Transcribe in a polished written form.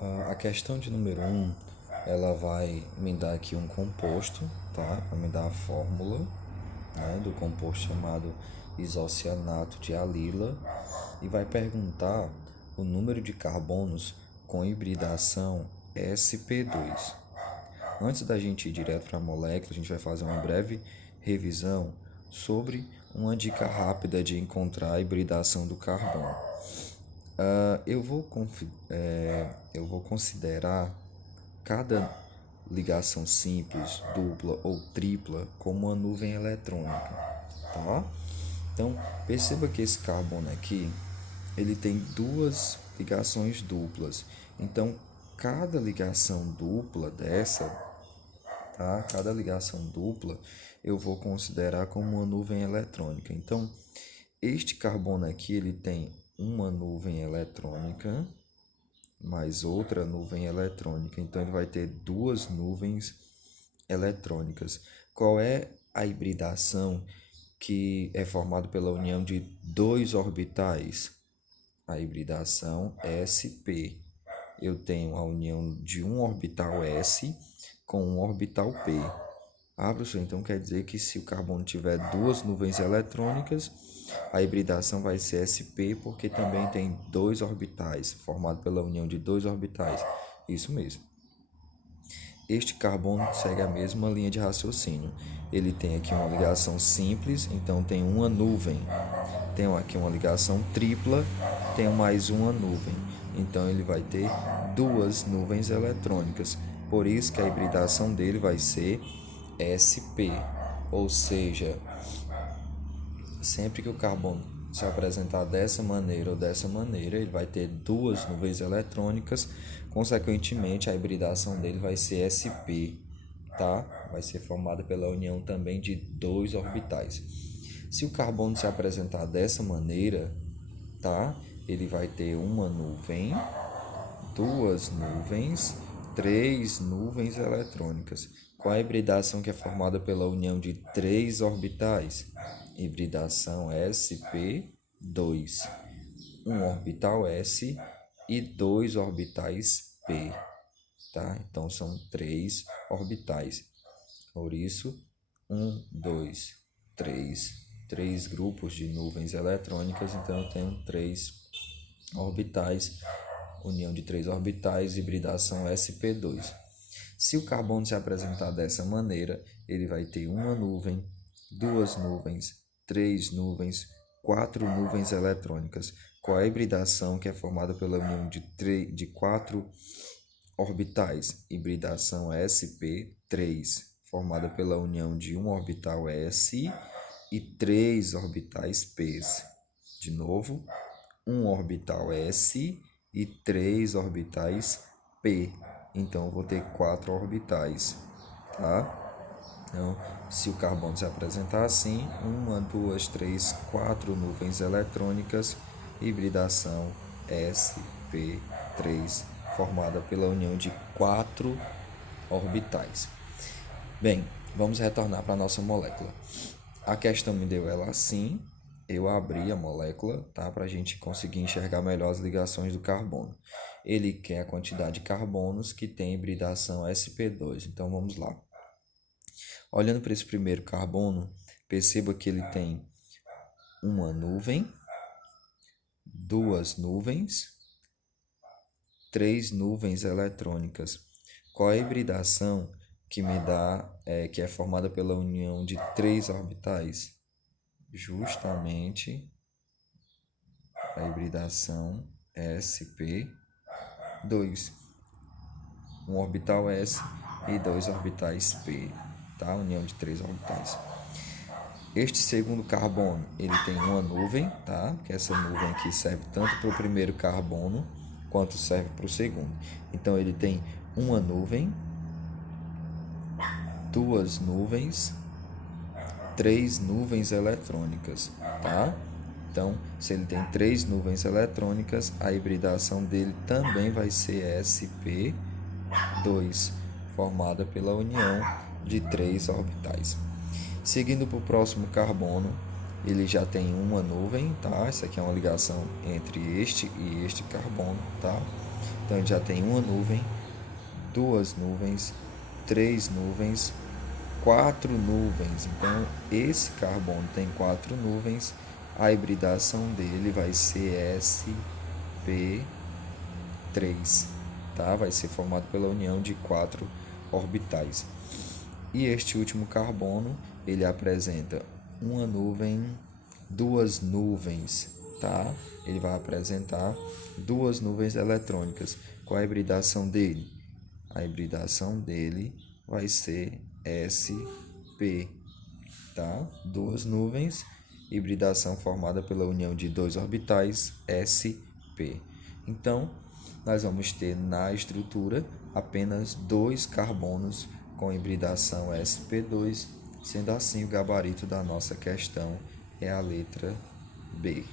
A questão de número um, ela vai me dar aqui um composto, tá? Vai me dar a fórmula, né, do composto chamado isocianato de alila e vai perguntar o número de carbonos com hibridação sp2. Antes da gente ir direto para a molécula, a gente vai fazer uma breve revisão sobre uma dica rápida de encontrar a hibridação do carbono. Eu vou considerar cada ligação simples, dupla ou tripla como uma nuvem eletrônica, tá? Então, perceba que esse carbono aqui, ele tem duas ligações duplas. Então, cada ligação dupla dessa, tá? Cada ligação dupla eu vou considerar como uma nuvem eletrônica. Então, este carbono aqui, ele tem uma nuvem eletrônica mais outra nuvem eletrônica. Então, ele vai ter duas nuvens eletrônicas. Qual é a hibridação que é formada pela união de dois orbitais? A hibridação sp. Eu tenho a união de um orbital s com um orbital p. Professor, então quer dizer que se o carbono tiver duas nuvens eletrônicas, a hibridação vai ser sp, porque também tem dois orbitais, formado pela união de dois orbitais. Isso mesmo. Este carbono segue a mesma linha de raciocínio. Ele tem aqui uma ligação simples, então tem uma nuvem. Tenho aqui uma ligação tripla, tenho mais uma nuvem. Então ele vai ter duas nuvens eletrônicas. Por isso que a hibridação dele vai ser sp, ou seja, sempre que o carbono se apresentar dessa maneira ou dessa maneira, ele vai ter duas nuvens eletrônicas, consequentemente a hibridação dele vai ser sp, tá? Vai ser formada pela união também de dois orbitais. Se o carbono se apresentar dessa maneira, tá? Ele vai ter uma nuvem, duas nuvens, três nuvens eletrônicas. Qual a hibridação que é formada pela união de três orbitais? Hibridação sp2. Um orbital s e dois orbitais p. Tá? Então, são três orbitais. Por isso, 1, 2, 3. Três grupos de nuvens eletrônicas. Então, eu tenho três orbitais. União de três orbitais, hibridação sp2. Se o carbono se apresentar dessa maneira, ele vai ter uma nuvem, duas nuvens, três nuvens, quatro nuvens eletrônicas. Qual é a hibridação que é formada pela união de quatro orbitais? Hibridação sp3, formada pela união de um orbital s e três orbitais p. De novo, um orbital s e três orbitais p. Então, eu vou ter quatro orbitais, tá? Então, se o carbono se apresentar assim, uma, duas, três, quatro nuvens eletrônicas, hibridação sp3, formada pela união de quatro orbitais. Bem, vamos retornar para a nossa molécula. A questão me deu ela assim, eu abri a molécula, tá, para a gente conseguir enxergar melhor as ligações do carbono. Ele quer a quantidade de carbonos que tem hibridação sp2. Então, vamos lá. Olhando para esse primeiro carbono, perceba que ele tem uma nuvem, duas nuvens, três nuvens eletrônicas. Qual a hibridação que me dá, que é formada pela união de três orbitais? Justamente a hibridação sp2, um orbital s e dois orbitais p, tá? União de três orbitais. Este segundo carbono, ele tem uma nuvem, tá? Que essa nuvem aqui serve tanto para o primeiro carbono quanto serve para o segundo. Então, ele tem uma nuvem, duas nuvens, três nuvens eletrônicas, tá? Então, se ele tem três nuvens eletrônicas, a hibridação dele também vai ser sp2, formada pela união de três orbitais. Seguindo para o próximo carbono, ele já tem uma nuvem, tá? Essa aqui é uma ligação entre este e este carbono, tá? Então, a gente já tem uma nuvem, duas nuvens, três nuvens, quatro nuvens. Então, esse carbono tem quatro nuvens. A hibridação dele vai ser sp3, tá? Vai ser formado pela união de quatro orbitais. E este último carbono, ele apresenta uma nuvem, duas nuvens, tá? Ele vai apresentar duas nuvens eletrônicas. Qual a hibridação dele? A hibridação dele vai ser sp, tá? Duas nuvens, hibridação formada pela união de dois orbitais, sp. Então, nós vamos ter na estrutura apenas dois carbonos com hibridação sp2, sendo assim o gabarito da nossa questão é a letra B.